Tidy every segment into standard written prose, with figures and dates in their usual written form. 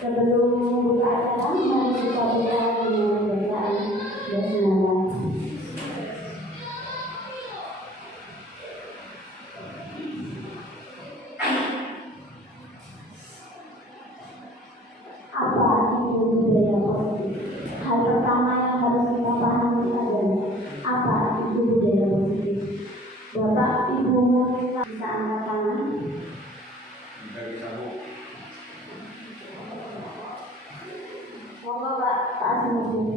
Sebelum membuka acara, mari kita berdoa dengan bacaan basmalah. Apa itu budaya positif? Hal pertama yang harus kita pahami adalah apa itu budaya positif. Bapak, Ibu, bisa angkat tangan? Monggo Pak, Pak Asmi.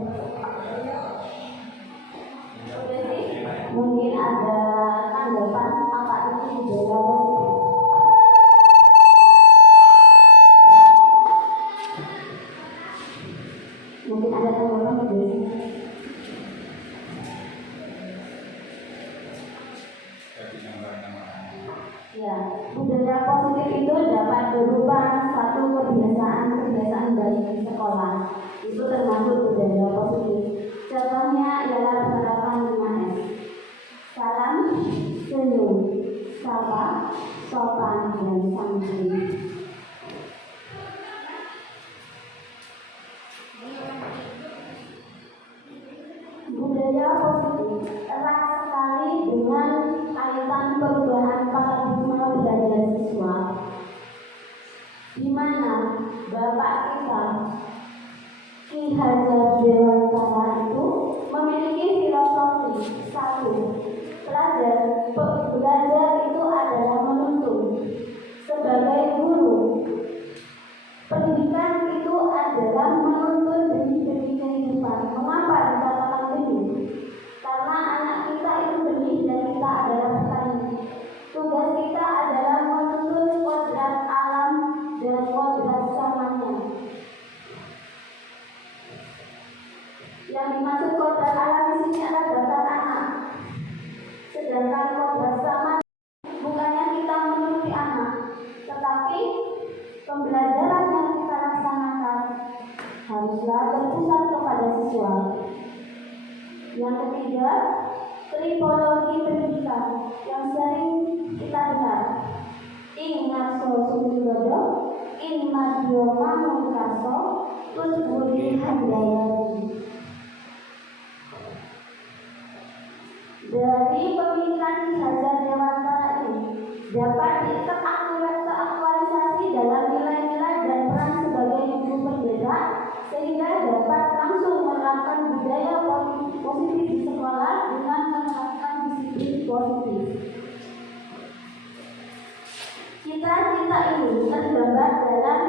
Mungkin ada tanggapan apa itu budaya positif? Mungkin ada tanggapan budaya. Ya, budaya positif itu dapat berupa satu kebiasaan baik di sekolah. Itu termasuk budaya positif. Contohnya ialah penerapan 5S. Salam, senyum, sapa, sopan, dan santun. Budaya positif erat sekali dengan kaitan perubahan paradigma belajar siswa, di mana Bapak kita Ki Hajar Dewantara itu memiliki filosofi satu, belajar itu adalah menuntun. Sebagai guru, pendidikan itu adalah menuntun benih-benih kehidupan. Mengapa dikatakan benih? Karena anak kita itu benih dan kita adalah petani. Tugas kita adalah menuntun kodrat alam dan kodrat samanya. Yang dimaksud kodrat alam di sini adalah dasar anak. Sedangkan kodrat sama bukannya kita menuruti anak, tetapi pembelajaran yang kita laksanakan haruslah berpusat kepada siswa. Yang ketiga, tripologi pendidikan yang sering kita dengar. Ing ngaso sumirodo, ing madyo manungkaso, tus budi handayani. Dari pemikiran Ki Hajar Dewantara ini dapat teraktualisasi dalam nilai-nilai dan peran sebagai ibu pembeda, sehingga dapat langsung menerapkan budaya positif di sekolah dengan menerapkan disiplin positif. Cita-cita ini tergambar dalam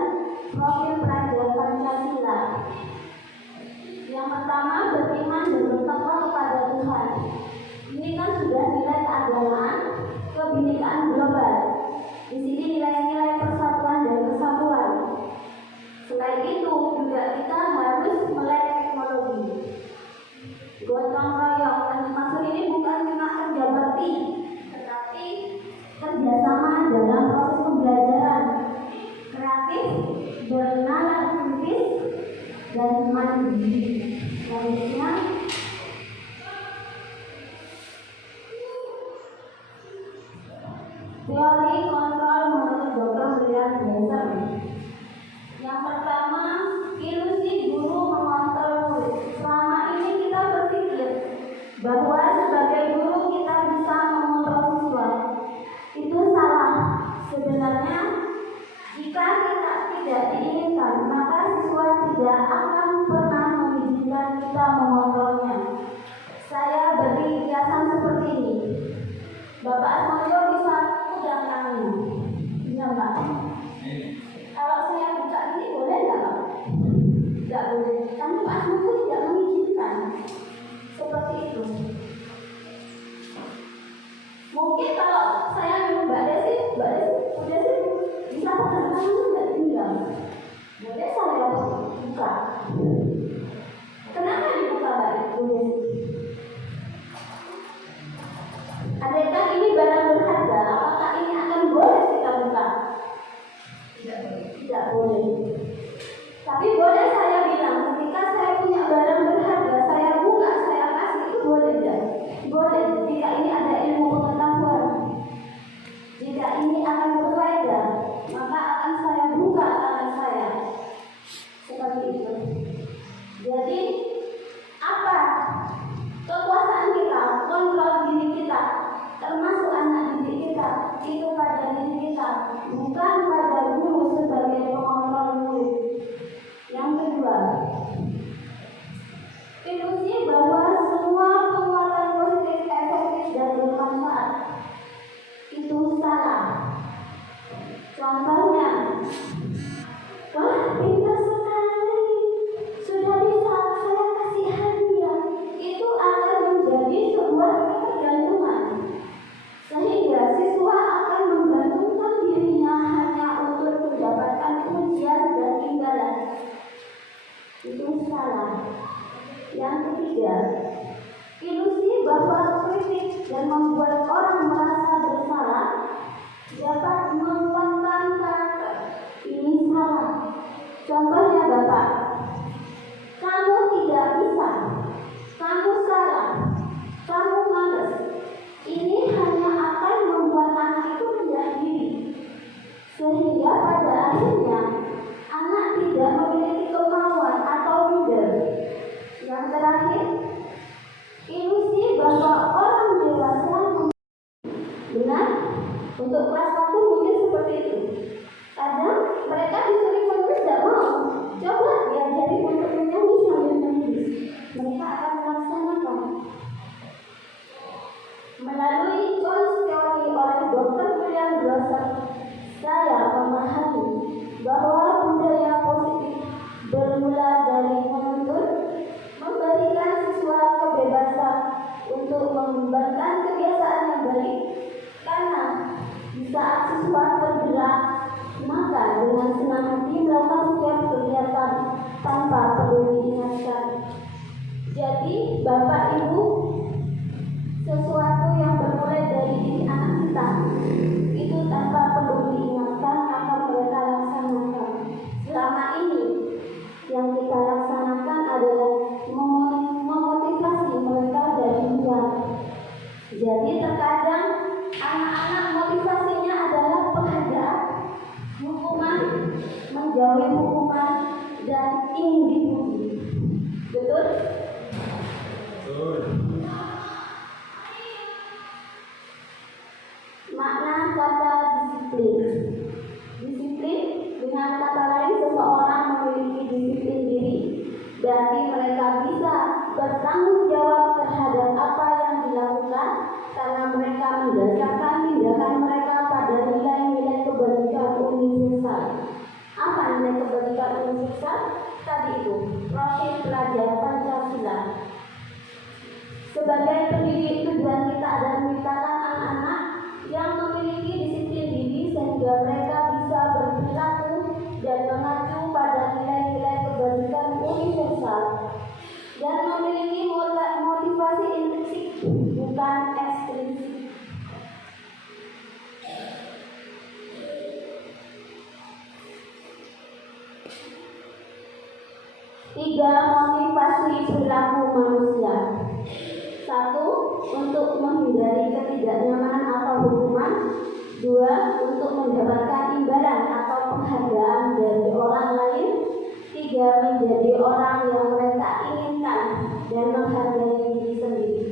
profil pelajar Pancasila. Yang pertama, beriman dan bertakwa kepada Tuhan. Ini kan sudah nilai keagamaan, kebinekaan global. Di sini nilai-nilai persatuan dan kesatuan. Selain itu juga kita harus melek teknologi. Gotong royong, yang dimaksud ini bukan cuma kerja bakti, tetapi kerjasama dalam proses pembelajaran, kreatif, bernalar kritis, dan mandiri. Selanjutnya, teori kontrol menurut Dr. William Blaser. Yang pertama, ilusi guru mengontrol murid. Selama ini kita berpikir bahwa sebagai guru kita bisa mengontrol siswa. Itu salah. Sebenarnya, jika kita tidak diinginkan, maka siswa tidak akan pernah mengizinkan kita mengontrolnya. Saya beri kiasan seperti ini. Bapak Asmojo bisa pegang tangannya. Iya, Mbak. Kalau saya buka ini boleh nggak, Pak? Tidak boleh. Karena Pak Asmojo tidak mengizinkan. Seperti itu. Mungkin kalau saya nyuruh Mbak Desi bisa pegang tangannya nggak tinggal. Boleh saya buka. Kenapa dibuka Mbak Desi? Adakah ini barang berharga? Apakah ini akan boleh kita buka? Tidak boleh. Tapi boleh saya bilang, ketika saya punya barang berharga, saya buka, saya kasih, itu boleh tidak? Boleh. Jika ini ada ilmu pengetahuan, jika ini akan berfaedah, maka akan saya buka tangan saya. ketiga, ilusi bahwa kritik dan membuat orang merasa bersalah dapat menguatkan karakter. Ini salah. Contohnya Bapak, kamu tidak bisa, kamu salah, kamu malas. Ini hanya akan membuat anak itu rendah diri, sehingga pada akhirnya anak tidak memiliki kemauan atau leader. Yang terakhir, ilusi bahwa orang dewasa benar. Untuk kelas 1 mungkin seperti itu. Kadang mereka disuruh menulis tidak mau. Coba diajari untuk menyanyi sambil menulis. Mereka akan melaksanakan. Melalui choice theory oleh Dr. William Glasser, saya memahami bahwa budaya positif bermula dari menuntut, memberikan siswa kebebasan untuk mengembangkan kebiasaan yang baik. Karena di saat siswa tergerak, maka dengan senang hati melakukan setiap kegiatan tanpa perlu diingatkan. Jadi, Bapak Ibu, sesuatu yang bermulai dari diri anak kita itu tanpa perlu diingatkan akan mereka laksanakan. Selama ini yang kita laksanakan adalah memotivasi mereka dari luar. Jadi terkadang anak-anak motivasinya adalah penghargaan, hukuman, menjauhi hukuman, dan ingin dipuji. Betul? Betul. Makna kata disiplin. Disiplin dengan kata lain seseorang memiliki disiplin diri. Berarti mereka bisa bertanggung jawab terhadap apa yang dilakukan karena mereka mendasarkan tindakan mereka pada nilai-nilai kebajikan universal. Apa nilai kebajikan universal? Tadi itu, profil pelajar Pancasila. Sebagai pendidik, tujuan kita adalah menciptakan anak-anak yang memiliki disiplin diri sehingga mereka bisa berperilaku dan mengacu pada nilai-nilai kebajikan universal dan memiliki motivasi intrinsik bukan ekstrinsik. Tiga motivasi perilaku manusia. 1. Untuk menghindari ketidaknyamanan atau hukuman. 2. Untuk mendapatkan imbalan atau penghargaan dari orang lain. 3. Menjadi orang yang mereka inginkan dan menghargai diri sendiri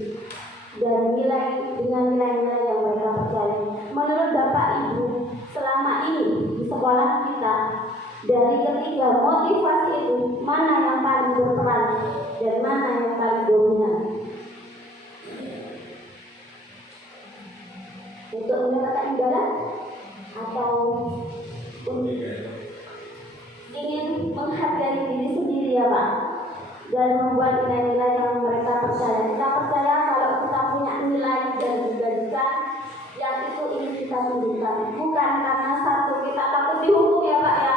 dan dengan nilai-nilai yang mereka percaya. Menurut Bapak Ibu, selama ini di sekolah kita, dari ketiga motivasi itu, mana yang paling berperan dan mana yang paling dominan? Untuk mendapatkan imbalan atau ingin menghargai diri sendiri ya Pak, dan membuat nilai-nilai yang mereka percaya. Kita percaya kalau kita punya nilai dan kebajikan yang itu ingin kita tunjukkan, bukan karena satu kita takut dihukum ya Pak ya,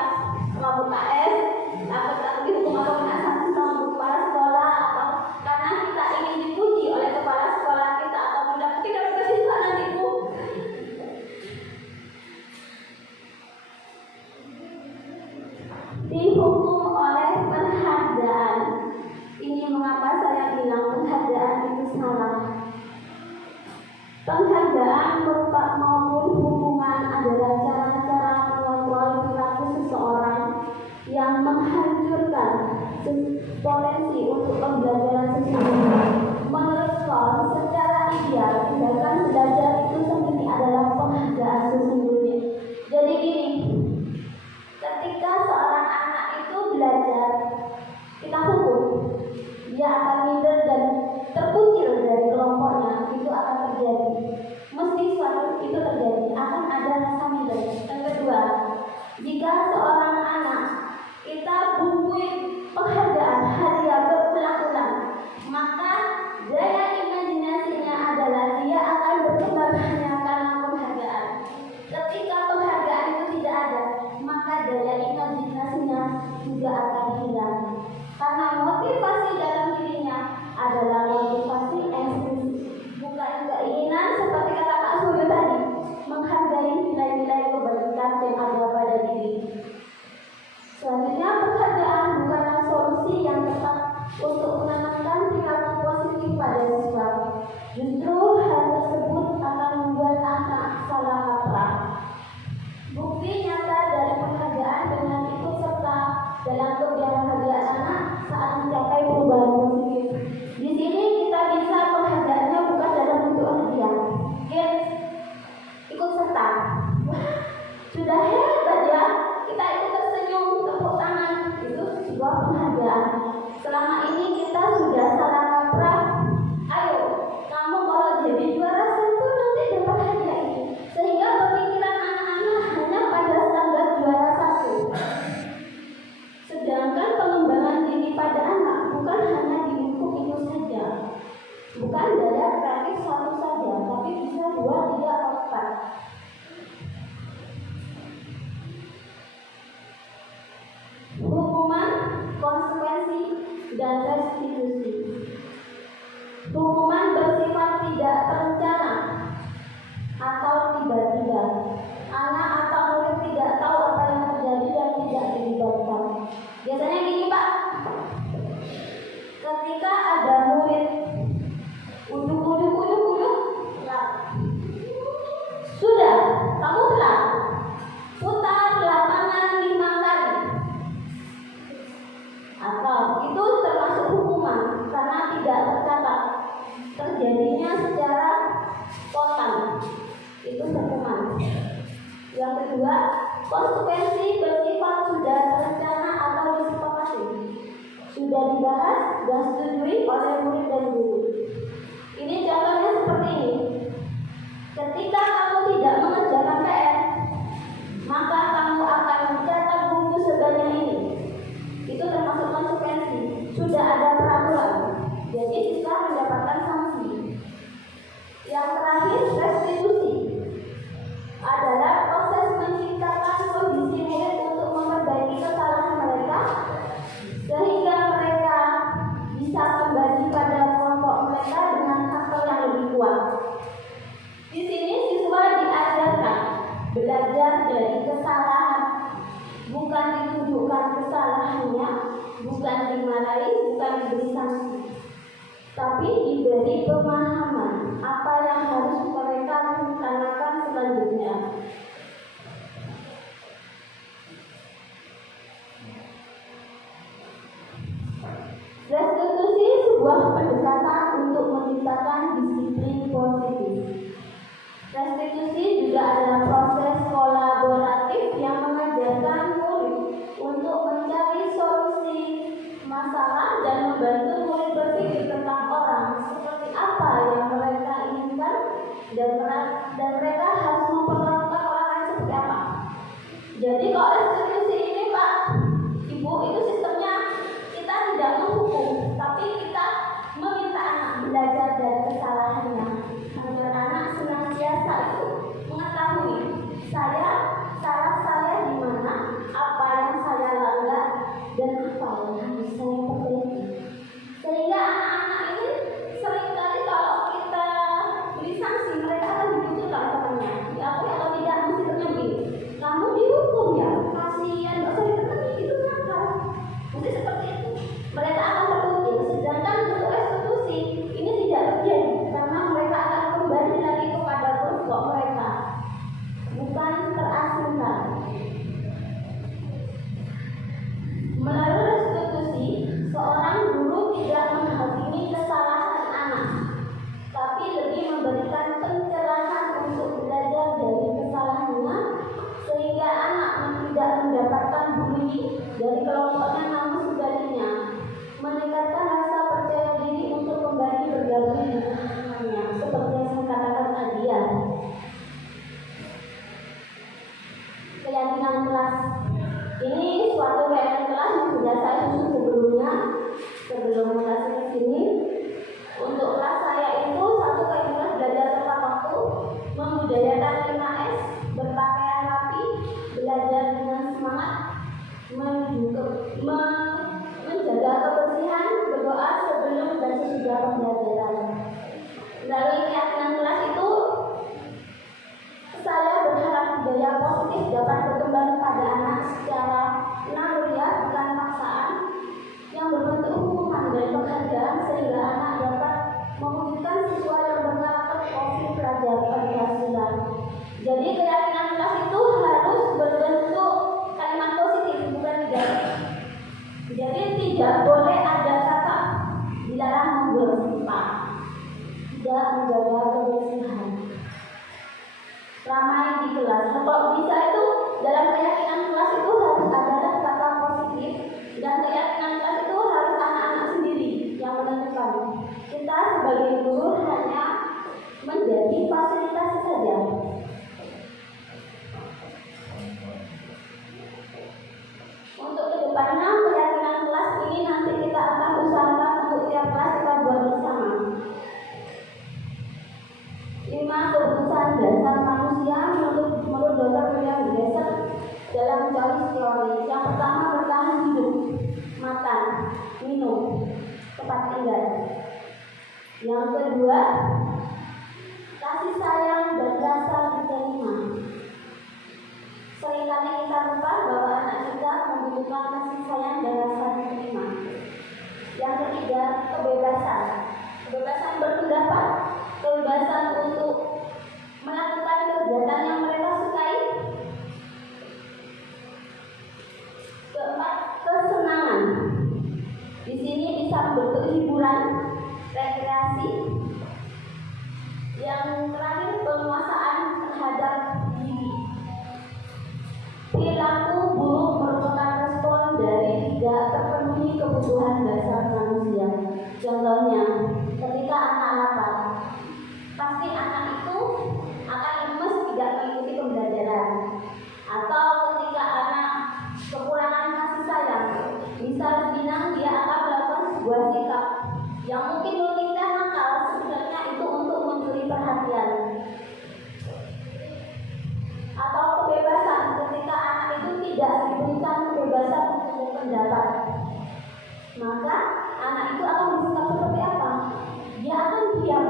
sama UKS, takut dihukum atau kena sanksi sama kepala sekolah, atau karena kita ingin dipuji oleh kepala sekolah kita, atau tidak bersiswa nanti Bu. Dihukum oleh penghargaan. Ini mengapa saya bilang penghargaan itu salah. Penghargaan maupun hukuman adalah cara-cara mengontrol perilaku seseorang yang menghancurkan potensi untuk pembelajaran sesungguhnya. Menurut Kohn, secara ideal tindakan belajar itu sendiri adalah penghargaan sesungguhnya. Jadi gini, ketika seorang anak itu belajar, kita hukum, dia akan minder dan terkucil dari kelompoknya, itu akan terjadi. Mesti suatu itu terjadi, akan ada rasa minder. Yang kedua, jika seorang anak kita bumbui penghargaan hadiah berulang-ulang, maka daya imajinasinya adalah dia akan berkembang hanya karena penghargaan. Ketika penghargaan itu tidak ada, maka daya imajinasinya juga akan hilang. Karena motivasi dalam dirinya adalah dan kebahagiaan anak saat mencapai perubahan positif. Di sini kita bisa penghargaannya bukan dalam bentuk hadiah. Ikut serta. Sudah hebat ya, kita ikut tersenyum, tepuk tangan, itu sebuah penghargaan. Selama ini kita sudah salah kaprah. Ayo, kamu kalau jadi juara satu nanti dapat hadiah ini. Sehingga pemikiran anak-anak hanya pada standar juara satu. Sedangkan pengembangan diri pada anak bukan hanya di lingkup itu saja. Bukan daya kreatif satu saja, tapi bisa 2, 3, atau 4. Hukuman, konsekuensi, dan restitusi. Hukuman bersifat tidak terencana atau tiba-tiba. Anak atau murid tidak tahu apa yang terjadi dan tidak dilibatkan. Biasanya gini Pak, ketika ada murid uduk, sudah, kamu telah putar lapangan 5 kali. Atau itu termasuk hukuman karena tidak tercatat, terjadinya secara spontan, itu hukuman. Yang kedua, konsekuensi bersifat sudah terencana atau disepakati, sudah dibahas dan disetujui oleh murid dan guru. Ini contohnya seperti ini. Ketika kamu tidak mengerjakan PR, maka kamu akan mencatat buku sebanyak ini. Itu termasuk konsekuensi. Sudah ada peraturan, jadi siswa mendapatkan sanksi. Yang terakhir, restitusi adalah proses menciptakan kondisi murid untuk memperbaiki kesalahan mereka sehingga mereka bisa kembali pada kelompok mereka dengan akal yang lebih kuat. Di sini siswa diajarkan belajar dari kesalahan, bukan ditunjukkan kesalahannya, bukan dimarahi, bukan diberi sanksi, tapi diberi pemahaman apa yang harus mereka rencanakan selanjutnya. Restitusi sebuah pendekatan untuk menciptakan disiplin positif. Restitusi juga adalah proses kolaboratif yang mengajarkan murid untuk mencari solusi masalah dan membantu murid berpikir tentang orang seperti apa yang mereka inginkan dan mereka harus memperlakukan orang lain seperti apa. Jadi kalau restitusi ini Pak, Ibu, itu sistemnya kita tidak menghukum, tapi kita meminta anak belajar dari kesalahannya agar anak senantiasa itu mengetahui salah saya di mana, apa yang saya langgar dan apa yang harus saya perbaiki. Sehingga anak-anak ini seringkali kalau kita beri sanksi mereka akan dibutuhkan temannya. Diakui atau tidak mesti ternyata kamu dihukum ya, kasihan nggak usah ditekani, itu nakal. Mesti seperti itu. Mereka akan terpukul. Sedangkan untuk restitusi ini tidak terjadi karena mereka akan kembali lagi kepada kelompok mereka, bukan terasingkan. Melalui restitusi, seorang guru tidak menghakimi kesalahan anak, tapi lebih memberikan pencerahan untuk belajar dari kesalahannya, sehingga anak tidak mendapatkan bullying dari kelompoknya, namun sebaliknya meningkatkan rasa percaya diri untuk kembali bergabung dengannya, seperti yang saya katakan tadi ya. Keyakinan kelas ini suatu keyakinan kelas yang sudah saya susun sebelumnya, sebelum kasih ke sini. Untuk kelas saya itu satu keyakinan belajar tepat waktu, membudayakan 5S, berpakaian rapi, belajar dengan semangat, menjaga kebersihan, berdoa sebelum dan sesudah pembelajaran. Melalui keyakinan kelas itu, saya berharap budaya positif dapat berkembang pada anak secara naluriah, bukan paksaan, yang berbentuk hukuman dan penghargaan, sehingga anak dapat mewujudkan siswa yang berkarakter positif pelajar Pancasila. Jadi keyakinan kelas itu harus berbentuk kalimat positif, bukan negatif. Tidak boleh ada kata, dilarang membuang sampah, tidak menjaga kebersihan, ramai di kelas. Nah, kalau bisa itu dalam keyakinan kelas itu harus ada kata positif, dan keyakinan kelas itu harus anak-anak sendiri yang menentukan. Kita sebagai guru hanya menjadi fasilitasi saja. Untuk kedepannya keyakinan kelas ini nanti kita akan usahakan untuk tiap kelas kita buat bersama. 5 kebutuhan dasar manusia menurut Dr. William Glasser dalam teori teori. Yang pertama, bertahan hidup, makan, minum, tempat tinggal. Yang kedua, kasih sayang dan rasa diterima. Seringkali kita lupa bahwa anak kita membutuhkan kasih sayang dan rasa diterima. Yang ketiga, kebebasan. Kebebasan berpendapat, kebebasan untuk melakukan kegiatan yang mereka sukai. Keempat, kesenangan. Di sini bisa bentuk hiburan, rekreasi. Yang terakhir, penguasaan terhadap diri. Perilaku buruk merupakan respon dari tidak terpenuhi kebutuhan dasar manusia. Contohnya, ketika anak lapar, pasti anak itu akan lemes, tidak mengikuti pembelajaran. Atau ketika anak kekurangan kasih sayang, misal bilang dia akan melakukan sebuah sikap yang mungkin logiknya nakal, sebenarnya itu untuk mencuri perhatian. Atau kebebasan, ketika anak itu tidak diberikan kebebasan untuk berpendapat, maka anak itu akan bersikap seperti apa? Dia akan diam,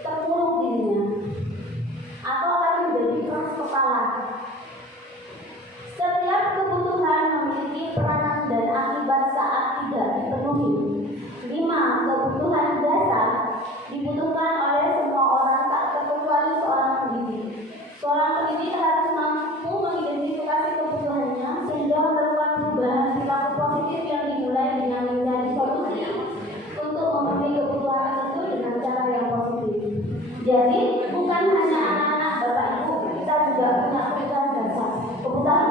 terpuruk dirinya, atau akan menjadi keras kepala. Setiap kebutuhan memiliki peranan dan akibat saat tidak dipenuhi. 5 kebutuhan dasar dibutuhkan oleh semua orang, tak terkecuali seorang pendidik. Seorang pendidik harus mampu mengidentifikasi kebutuhannya sehingga melakukan perubahan perilaku positif yang dimulai dengan mencari solusi untuk memenuhi kebutuhan tersebut dengan cara yang positif. Jadi bukan hanya anak-anak Bapak Ibu, kita juga punya kebutuhan dasar. Kebutuhan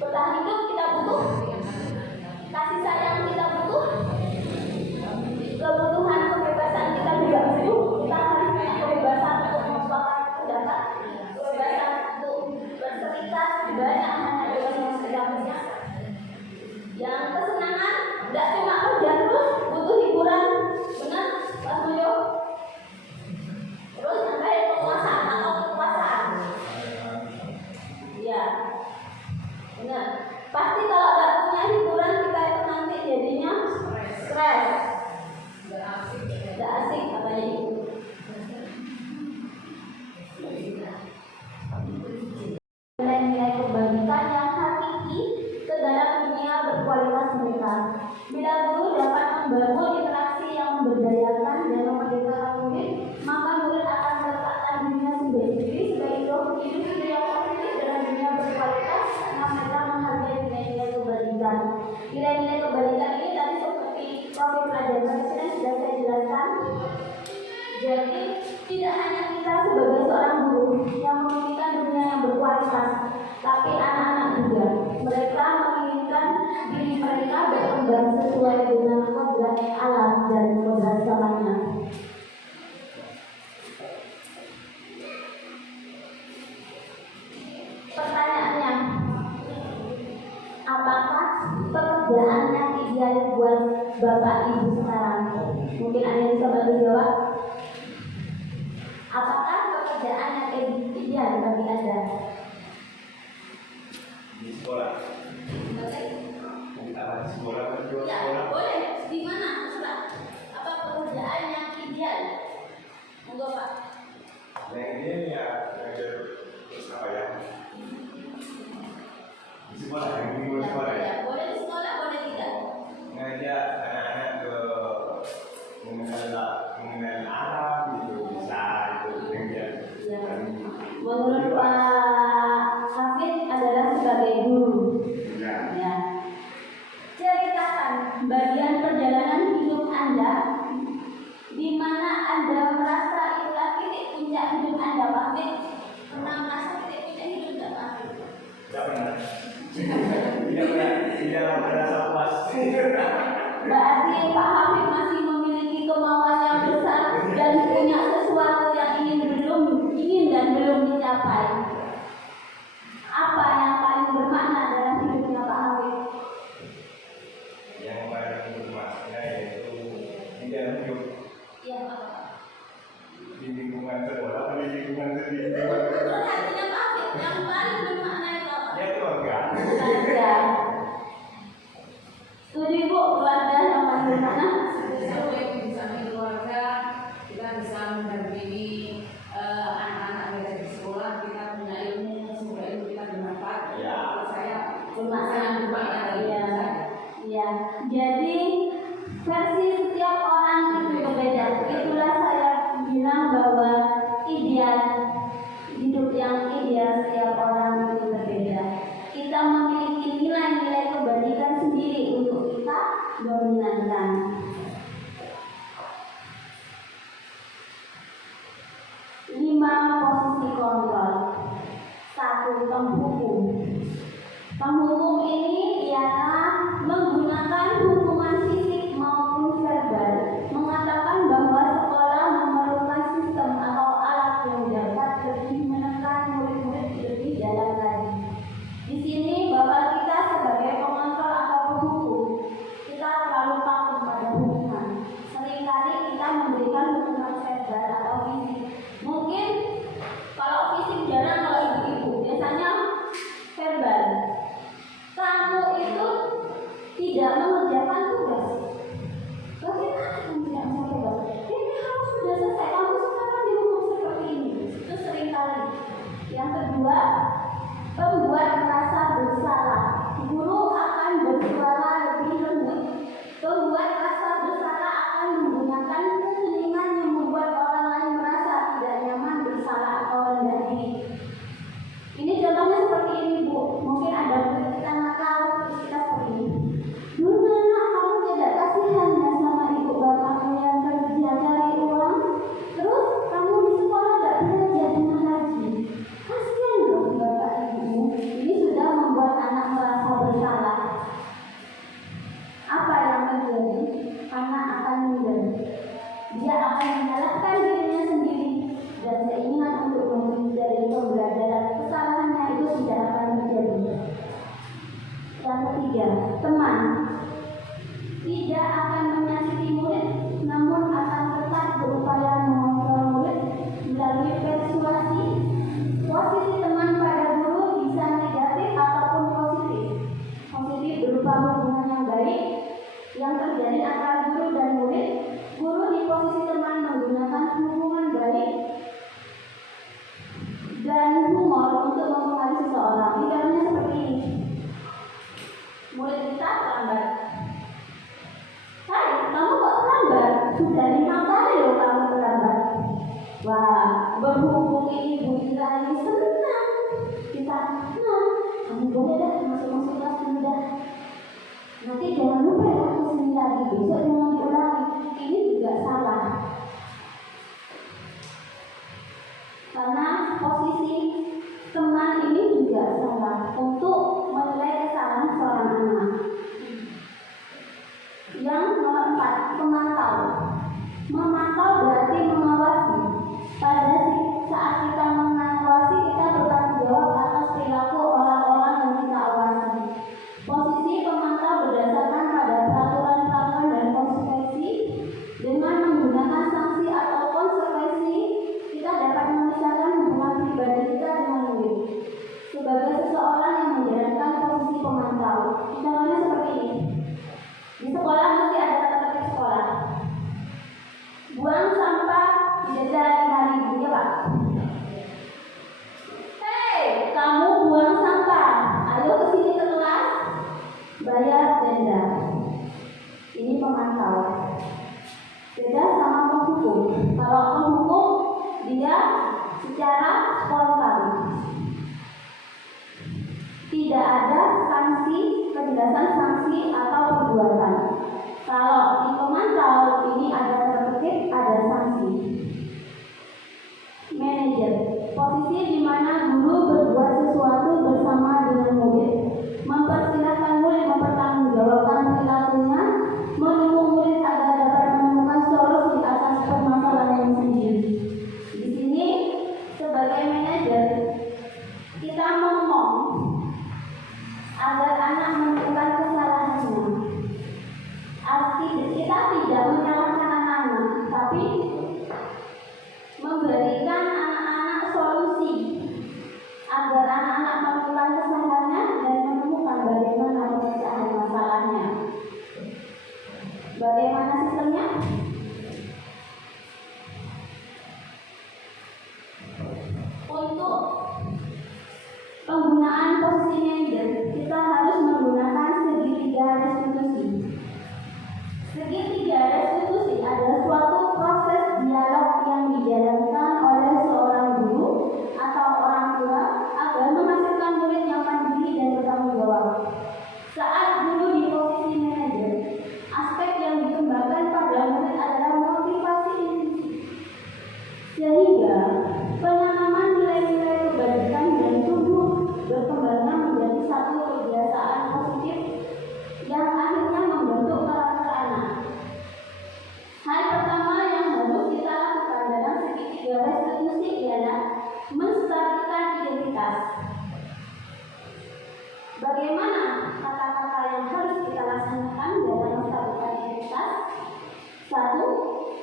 bertahan hidup kita butuh, kasih sayang kita butuh, kebutuhan kebebasan kita juga butuh. Kita harus punya kebebasan untuk menyuarakan pendapat, kebebasan untuk berserikat, banyak hanya kebebasan sedangnya. Yang kesenangan tidak cuma kerja terus, butuh hiburan, benar Pak Mulyo? Terus sampai penguasaan atau kekuasaan. Ya, benar. Pasti kalau tidak punya hiburan kita itu nanti jadinya stres. Tidak asik katanya itu. Nilai-nilai kebaikan yang hakiki ke dalam dunia berkualitas mereka. Bila guru dapat membangun interaksi yang memberdayakan dan memerdekakan murid, maka murid akan meletakkan dunia sendiri sebagai hidup yang positif dalam dunia berkualitas karena mereka menghargai nilai-nilai kebaikan. Nilai-nilai kebaikan ini tadi seperti topik pelajaran presiden sudah saya jelaskan. Jadi tidak hanya kita sebagai seorang guru yang menginginkan dunia yang berkualitas, tapi anak-anak juga. Mereka menginginkan diri mereka berkembang sesuai dengan kodrat alam dan kodrat zamannya. Pertanyaannya, apakah pekerjaan yang ideal buat Bapak Ibu sekarang? Mungkin ada yang bisa bantu jawab. Apakah pekerjaan yang ideal bagi Anda? Di sekolah. Boleh? Apa di sekolah? Ya, boleh. Di mana? Terserah. Apa pekerjaan yang ideal? Monggo Pak. Yang ini ya ngajar apa ya? Di sekolah, yang ini boleh sekolah ya? Ya, boleh di sekolah, boleh tidak. Ngajak anak-anak ke mengenal Arab gitu, bisa itu yang dia. Ya. Menurut Pak Hafid adalah sebagai guru. bagian perjalanan hidup Anda di mana Anda merasa itulah titik puncak hidup Anda, Pak Fit? Pernah merasa titik puncak hidup tidak, Pak Fit? Tidak pernah. Tidak merasa puas. Berarti Pak Hafid masih memiliki kemauan yang besar dan punya sesuatu yang ingin dan belum dicapai. Apa yang paling bermakna dalam hidupnya Pak Hafid? Yang paling bermakna yaitu di dalam hidup. Iya, Pak. Di lingkungan sekolah atau di lingkungan sendiri. Terus hatinya Pak Hafid yang paling bermakna itu apa? Ya keluarga. Keluarga. Setuju Bu, keluarga yang paling bermakna? Bisa keluarga, kita bisa mendampingi anak-anak yang di sekolah, kita punya ilmu, semoga ilmu kita bermanfaat. Ya. Saya Bermakna. Iya. Jadi versi setiap orang itu berbeda. Itulah saya bilang bahwa ideal hidup yang ideal setiap orang itu berbeda. Kita memiliki nilai-nilai kebaikan sendiri untuk kita dominankan. Lima posisi kontrol. 1. Penghukum. Penghukum ini ialah menggunakan hukuman fisik maupun verbal, mengatakan bahwa sekolah memerlukan sistem atau alat yang dapat lebih menekan murid-murid lebih dalam lagi. Di sini Bapak kita sebagai pengontrol atau penghukum, kita terlalu takut pada hukuman. Seringkali kita memberikan hukuman verbal atau fisik. Mungkin kalau fisik jarang, kalau ibu-ibu biasanya verbal. Kamu itu tidak mengerjakan tugas. Bagaimana kamu tidak mengerjakan tugas? Ini harus sudah selesai. Kamu sekarang dihukum seperti ini. Itu seringkali. Yang kedua, membuat merasa bersalah. Guru akan bersuara lebih lembut. Membuat rasa bersalah akan menggunakan keheningan yang membuat orang lain merasa tidak nyaman, bersalah atau rendah diri. Ini contohnya seperti ini Bu. Mungkin ada murid kita nakal, terus kita seperti ini. Dulu nak, kamu tidak kasihan ya sama ibu bapakmu yang kerja cari uang. Terus kamu di sekolah tidak belajar dengan rajin. Kasihan loh bapak ibumu. Ini sudah membuat anak merasa bersalah. Apa yang terjadi? Anak akan minder. Dia akan menyalahkan dirinya sendiri dan keinginan untuk menghindari pembelajaran kesalahannya itu tidak akan terjadi. Yang ketiga, teman tidak akan menyakiti murid, namun akan tetap berupaya mengontrol murid melalui persuasi. Posisi teman pada guru bisa negatif ataupun positif. Positif berupa hubungan yang baik yang terjadi antara guru dan murid. Guru di posisi teman menggunakan hubungan baik dan humor untuk mempengaruhi seseorang. Misalnya seperti ini. Murid kita terlambat. Hai, kamu kok terlambat? Sudah 5 kali loh kamu terlambat. Wah, berhubung ini Bu Ira ini senang. Kita, kamu boleh dah masuk kelas dulu dah. Nanti jangan lupa ya kesini lagi, besok jangan diulangi. Ini juga salah. Karena posisi teman ini juga salah untuk menilai kesalahan seorang anak. Yang nomor 4, pemantau. Memantau berarti mengawasi. Pada saat kita mengawasi, kita bertanggung jawab atas perilaku orang-orang yang kita awasi. Posisi pemantau berdasarkan pada peraturan-peraturan dan konsekuensi. Dengan menggunakan sanksi atau konsekuensi, kita dapat memisahkan hubungan pribadi kita dengan murid. Sebagai seseorang yang menjalankan posisi pemantau, contohnya seperti ini. Di sekolah mesti ada tata tertib sekolah. Buang sampah didenda 5.000 ya Pak. Hei, kamu buang sampah. Ayo ke sini ke kelas, bayar denda. Ini pemantau. Beda sama penghukum. Kalau penghukum dia secara spontan. Tidak ada sanksi, kejelasan sanksi atau perbuatan. Bagaimana sistemnya? Untuk penggunaan posisi manajer, kita harus menggunakan segitiga restitusi. Segitiga restitusi adalah suatu proses dialog yang dijalankan oleh seorang guru atau orang tua agar menghasilkan murid yang mandiri dan bertanggung jawab. Saat guru di posisi manajer, aspek yang dikembangkan pada murid adalah motivasi intuisi, sehingga penanaman nilai-nilai kebajikan dan tumbuh berkembangnya menjadi satu kebiasaan positif yang akhirnya membentuk karakter anak. Hal pertama yang harus kita lakukan dalam segitiga restitusi ialah menstabilkan identitas. Bagaimana kata-kata yang harus kita laksanakan dalam menstabilkan identitas? 1.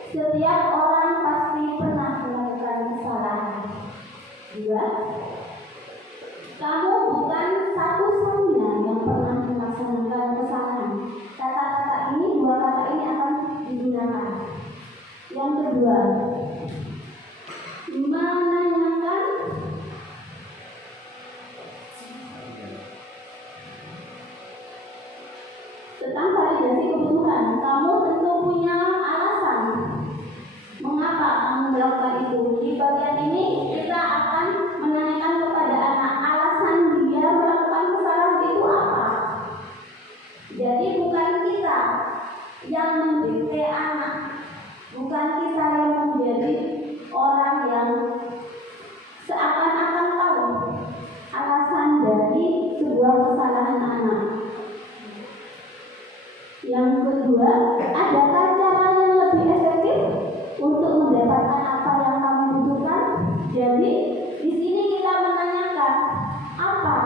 Setiap orang pasti pernah melakukan kesalahan. 2. Kamu bukan satu-satunya yang pernah melaksanakan kesalahan. Dua kata ini akan digunakan. Yang kedua, menanyakan tentang validasi kebutuhan. Kamu tentu punya alasan mengapa kamu melakukan itu. Di bagian ini kita akan menanyakan kepada anak alasan dia melakukan kesalahan itu apa. Jadi bukan kita yang mendikte anak, bukan kita yang menjadi orang yang seakan-akan tahu alasan dari sebuah kesalahan anak. Yang kedua, adakah cara yang lebih efektif untuk mendapatkan apa yang kamu butuhkan? Jadi di sini kita menanyakan apa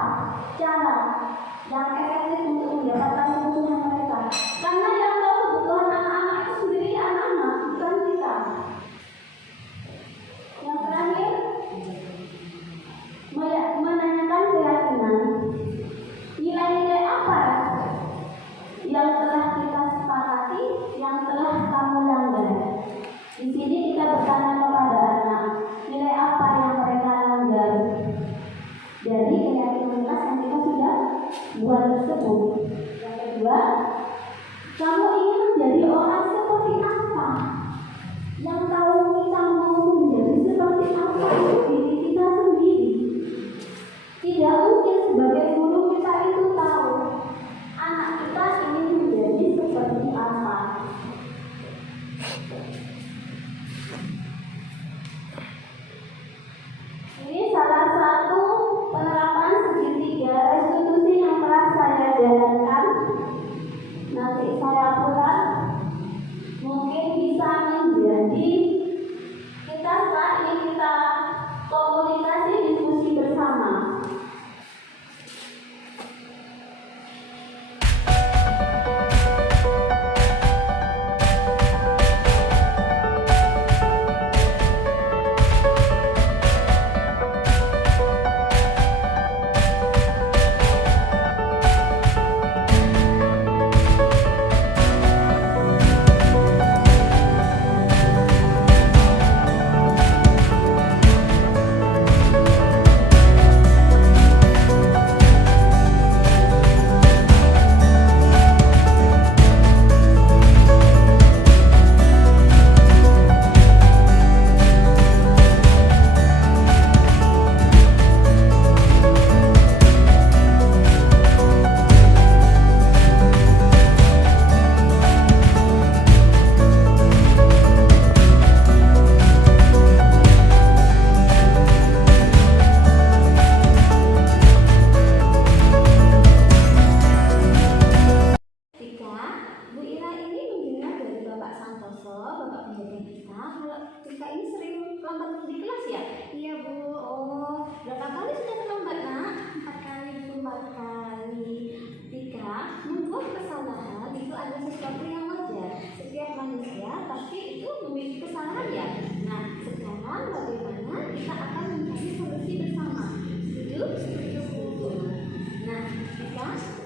cara yang efektif untuk mendapatkan kebutuhan mereka. Karena yang tahu kebutuhan anak-anak itu sendiri anak-anak, bukan kita. Yang terakhir, menanyakan keyakinan. Nilai-nilai apa yang telah kita sepakati, yang telah kamu langgar? Di sini kita bertanya kepada anak, nilai apa yang mereka langgar dari kreativitas yang kita sudah buat tersebut. Yang kedua, kamu ingin menjadi orang seperti apa? Yang tahu kita mau menjadi seperti apa itu diri kita sendiri. Tidak mungkin sebagai guru kita itu tahu anak kita ingin menjadi seperti apa. Ini salah satu penerapan segitiga restitusi yang telah saya jalankan. Nanti saya putar, mungkin bisa menjadi kita saat ini kita komunikasi diskusi bersama.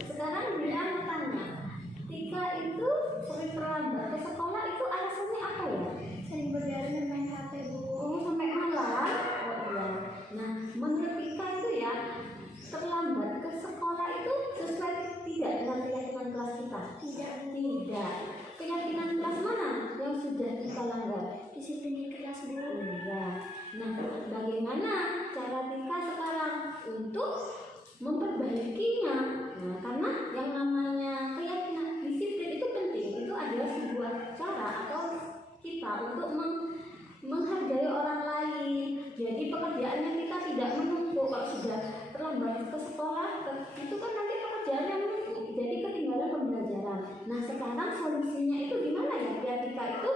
Sekarang dia bertanya, Tika itu sering terlambat. Tidak. Keyakinan kelas mana yang sudah kita langgar? Disiplin di kelas dulu. Iya. Nah, bagaimana cara kita sekarang untuk memperbaikinya? Nah, karena yang namanya keyakinan disiplin itu penting. Itu adalah sebuah cara atau kita untuk menghargai orang lain. Jadi pekerjaannya kita tidak menumpuk. Kalau sudah terlambat ke sekolah, itu kan nanti pekerjaannya menumpuk. Jadi ketinggalan pembelajaran. Nah, sekarang solusinya itu gimana ya? Biar kita itu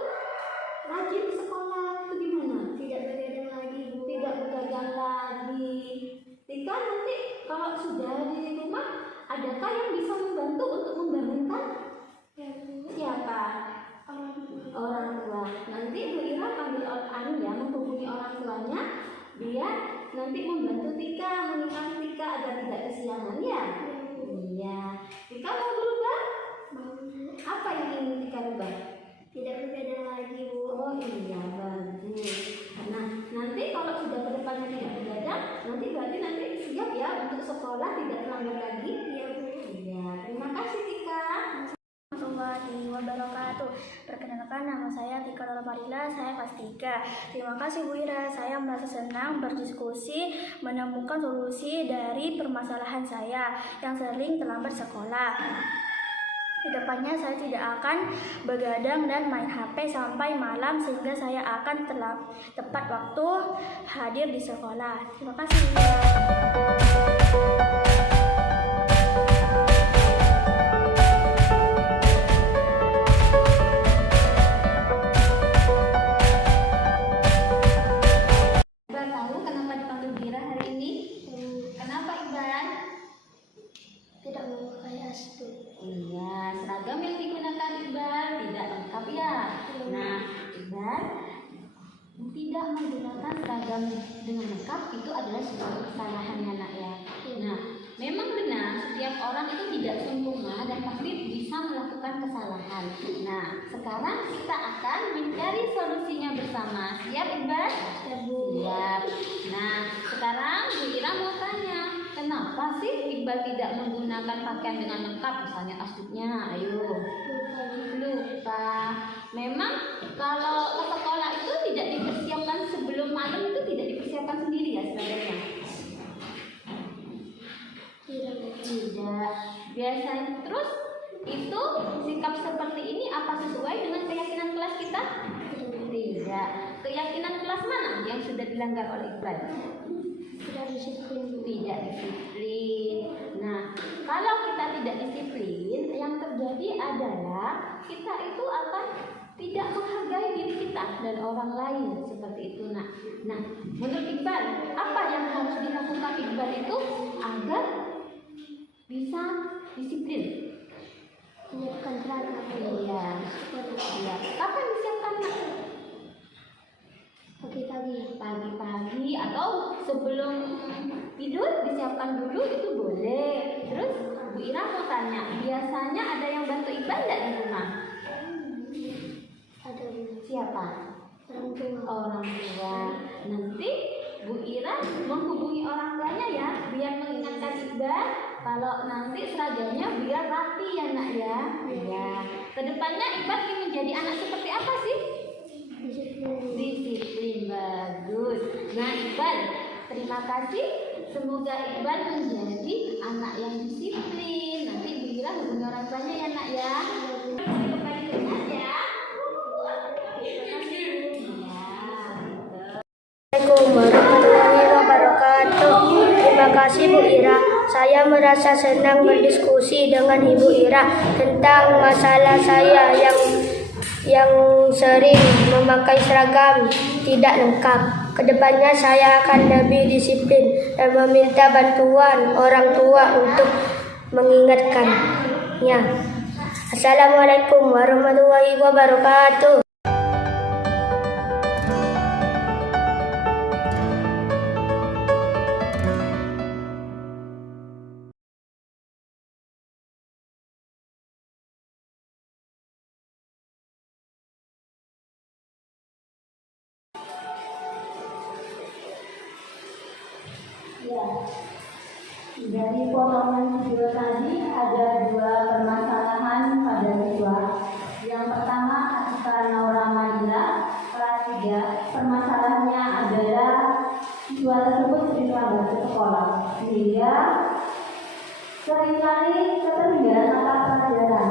rajin sekolah itu gimana? Tidak begadang lagi, Bu. Tidak begadang lagi. Tika nanti kalau sudah di rumah, adakah yang bisa membantu untuk membangunkan? Siapa? Orang tua. Nanti Bu Ira panggil menghubungi orang tuanya, biar nanti membantu Tika, mengingatkan Tika agar tidak kesiangan ya. Iya. Tika mau berubah? Mau. Apa yang ingin Tika rubah? Tidak begadang lagi, Bu. Oh iya, bagus. Nah, nanti kalau sudah ke depannya tidak begadang, nanti berarti nanti siap ya untuk sekolah tidak terlambat lagi. Iya, Bu. Iya, terima kasih Tika. Warahmatullahi wabarakatuh. Perkenalkan, nama saya Tika Nurul Farila, saya kelas 3. Terima kasih Bu Ira, saya merasa senang berdiskusi menemukan solusi dari permasalahan saya yang sering terlambat sekolah. Kedepannya saya tidak akan begadang dan main HP sampai malam sehingga saya akan tepat waktu hadir di sekolah. Terima kasih Bu Ira. Iqbal tahu kenapa dipanggil Bira hari ini? Kenapa Iqbal? Tidak memakai astu. Iya, seragam yang digunakan Iqbal tidak lengkap ya. Nah, Iqbal tidak menggunakan seragam dengan lengkap itu adalah sebuah kesalahan ya nak ya. Nah, memang benar setiap orang itu tidak sempurna dan pasti bisa melakukan kesalahan. Nah, sekarang kita akan mencari solusinya bersama. Siap Iqbal? Siap. Nah, sekarang Bu Ira mau tanya, kenapa sih Iqbal tidak menggunakan pakaian dengan lengkap? Misalnya asduknya, ayo. Lupa. Memang kalau ke sekolah itu tidak dipersiapkan sebelum malam, itu tidak dipersiapkan sendiri ya sebenarnya. Tidak. Biasanya terus itu sikap seperti ini apa sesuai dengan keyakinan kelas kita? Tidak. Keyakinan kelas mana yang sudah dilanggar oleh Iqbal? Tidak disiplin. Tidak disiplin. Nah, kalau kita tidak disiplin, yang terjadi adalah kita itu akan tidak menghargai diri kita dan orang lain seperti itu. Nah, menurut Iqbal, apa yang harus dilakukan Iqbal itu agar bisa disiplin? Menyiapkan seragam. Iya. Kapan disiapkan nak? Pagi-pagi atau sebelum tidur disiapkan dulu itu boleh. Terus Bu Ira mau tanya, biasanya ada yang bantu Iqbal tidak di rumah? Ada, Bu. Siapa? Orang tua. Orang tua. Nanti Bu Ira menghubungi orang tuanya ya, biar mengingatkan Iqbal kalau nanti seragamnya biar rapi ya nak ya. Iya. Kedepannya Iqbal ingin menjadi anak seperti apa sih? Disiplin, bagus. Nah Iqbal, terima kasih. Semoga Iqbal menjadi anak yang disiplin. Nanti Bu Ira hubungi orang tuanya ya nak ya. Kembali ke kelas ya. Assalamualaikum warahmatullahi wabarakatuh. Terima kasih Bu Ira. Saya merasa senang berdiskusi dengan Ibu Ira tentang masalah saya yang sering memakai seragam tidak lengkap. Kedepannya saya akan lebih disiplin dan meminta bantuan orang tua untuk mengingatkannya. Assalamualaikum warahmatullahi wabarakatuh. Ya, dari potongan video tadi ada dua permasalahan pada sekolah, sehingga seringkali ketertinggalan mata pelajaran.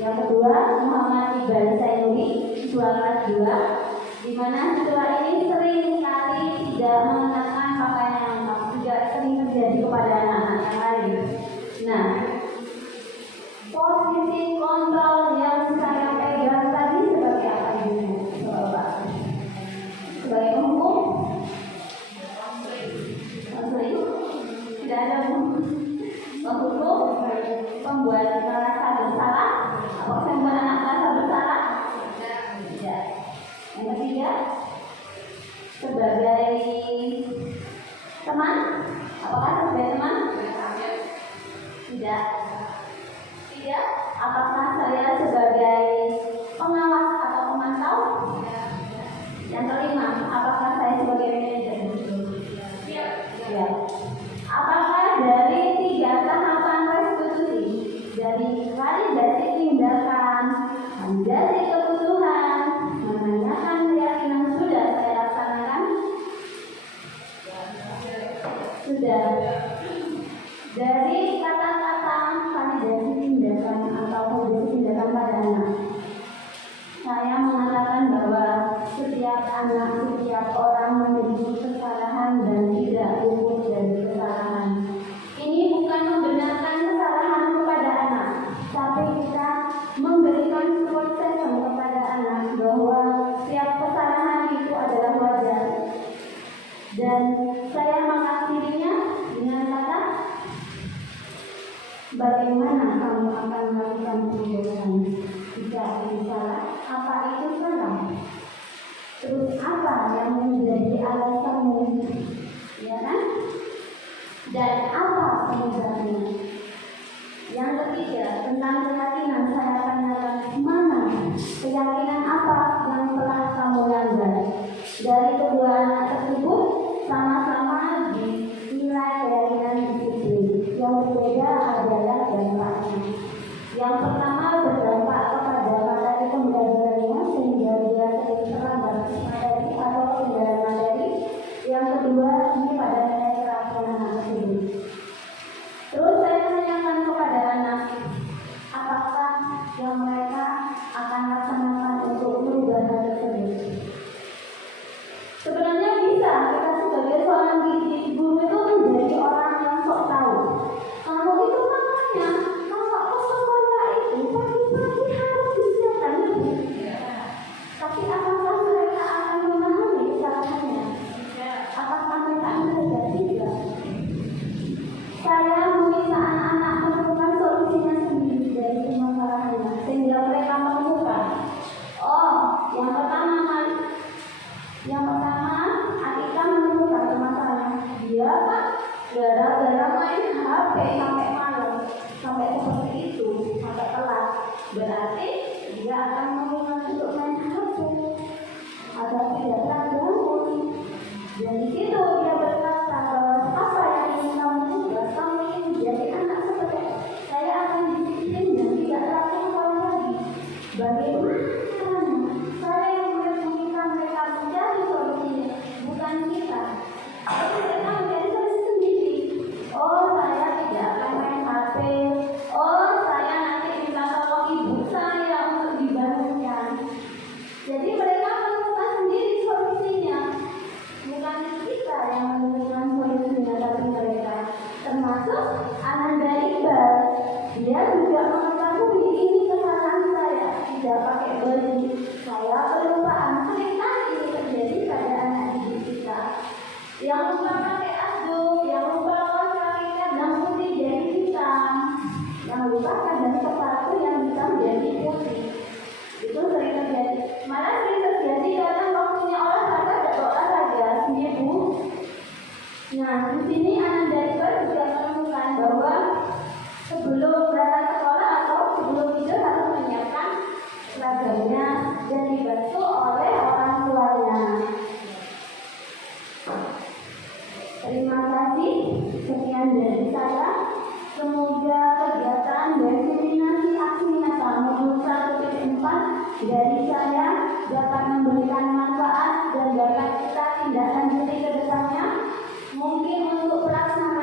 Yang kedua, Muhammad Iqbal Sayyuri, siswa kelas 2, di mana siswa ini seringkali tidak mengenakan pakaian yang lengkap, juga sering terjadi kepada anak-anak yang lain. Nah, posisi kontrol yang saya pegang tadi sebagai apa Ibu? Coba. Sebagai penghukum? Konseling? Tidak ada penghukum, pembuat merasa bersalah, apakah saya membuat anak merasa bersalah? Tidak. Yang ketiga, sebagai teman, apakah sebagai teman? Tidak. Tidak. Apakah saya sebagai pengawas atau pemantau? Yang kelima, apakah saya sebagai manajer? Ya. Apakah dari 3 tahapan restitusi, dari validasi tindakan, validasi kebutuhan, menanyakan keyakinan sudah saya laksanakan? Sudah. Dari kata-kata validasi tindakan atau validasi tindakan pada anak, saya mengatakan bahwa setiap anak, setiap orang memiliki kesalahan dan tidak luput dari kesalahan. Ini bukan membenarkan kesalahan kepada anak, tapi kita memberikan support system kepada anak bahwa setiap kesalahan itu adalah wajar. Dan saya mengakhirinya dengan kata, bagaimana kamu akan melakukan perbaikan? Jika itu salah, apa itu salah? Terus apa yang menjadi alasanmu? Ya kan? Dan apa penyebabnya? Yang ketiga, tentang keyakinan, saya akan nyatakan mana keyakinan apa yang telah kamu langgar. Dari kedua anak tersebut sama-sama dinilai keyakinan disiplin. Yang berbeda adalah dampaknya. Yang pertama berdampak kepada materi pembelajarannya sehingga dia sering terlambat materi atau ketinggalan materi. Yang kedua ini pada nilai kerakuan anak tersebut. Terus saya menanyakan kepada anak, apakah yang mereka akan laksanakan untuk merubah hal tersebut? Sebenarnya bisa kita sebagai seorang guru itu menjadi orang yang sok tahu. Kamu itu makanya kalau sekolah itu pagi-pagi harus disiapkan dulu. Tapi apakah mereka akan memahami kesalahannya? Apakah mereka akan belajar? Tidak. Saya meminta anak-anak menemukan solusinya sendiri dari permasalahannya sehingga mereka menemukan. Yang pertama, Atika menemukan permasalahan dia kan gara-gara main HP sampai malam, sampai seperti itu, sampai telat. Berarti dia akan memulai untuk main HP agar tidak terganggu. Dan di situ dia berkata bahwa apa yang ingin kamu buat, kamu ingin jadi anak seperti saya akan disiplin dan tidak lagi sekolah lagi. Bagaimana caranya? Saya yang meminta mereka mencari solusinya, bukan kita. Tapi mereka mencari solusi sendiri. Saya tidak akan main HP. Saya nanti minta tolong ibu saya untuk dibangunkan. Jadi mereka menemukan sendiri solusinya. Bukan kita yang menemukan solusinya, tapi mereka. Termasuk Ananda Iqbal. Dia juga mengetahui ini kesalahan saya. Tidak pakai baju. Saya kelupaan. Seringkali ini terjadi pada anak didik kita. Yang lupa pakai aduk, yang lupa pakai kadang putih jadi hitam, yang lupa kadang sepatu yang hitam jadi putih. Itu sering terjadi. Malah sering terjadi kadang waktunya olahraga atau olahraga, Bu. Nah, di sini Ananda Iqbal juga menemukan bahwa sebelum berangkat sekolah atau sebelum tidur harus menyiapkan seragamnya dan dibantu oleh orang tuanya. Terima kasih. Sekian dari saya. Semoga kegiatan diseminasi aksi nyata modul 1.4 dari saya dapat memberikan manfaat dan dapat kita tindak lanjuti ke depannya. Mungkin untuk pelaksanaan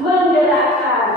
menggerakkan.